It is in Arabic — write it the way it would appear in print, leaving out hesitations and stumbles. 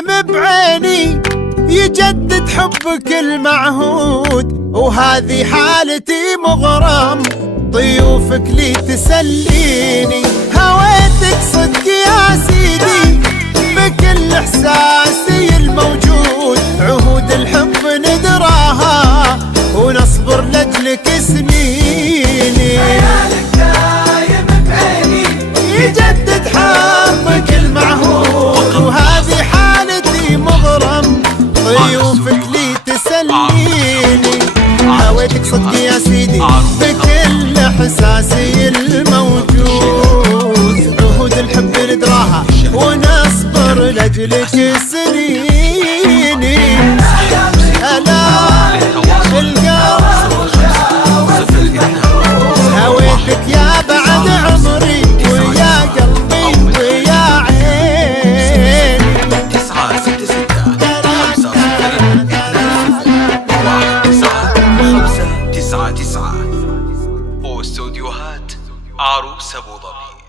دايم بعيني يجدد حبك المعهود، وهذه حالتي مغرم ضيوفك لي تسليني. هويتك صدق يا سيدي بكل احساسي الموجود، عهود الحب ندراها ونصبر لاجلك سنيني. خيالك دايم بعيني يجدد حبك المعهود، وهذه حالتي مغرم ضيوفك لي تسليني. هويتك صدق يا سيدي بكل احساسي الموجود، عهود الحب ندراها ونصبر لاجلك سنيني. هلا بالقلب هويتك يا بعد عمري ويا قلبي ويا عيني. 966 1 9 9 واستوديوهات عروس أبو ظبي.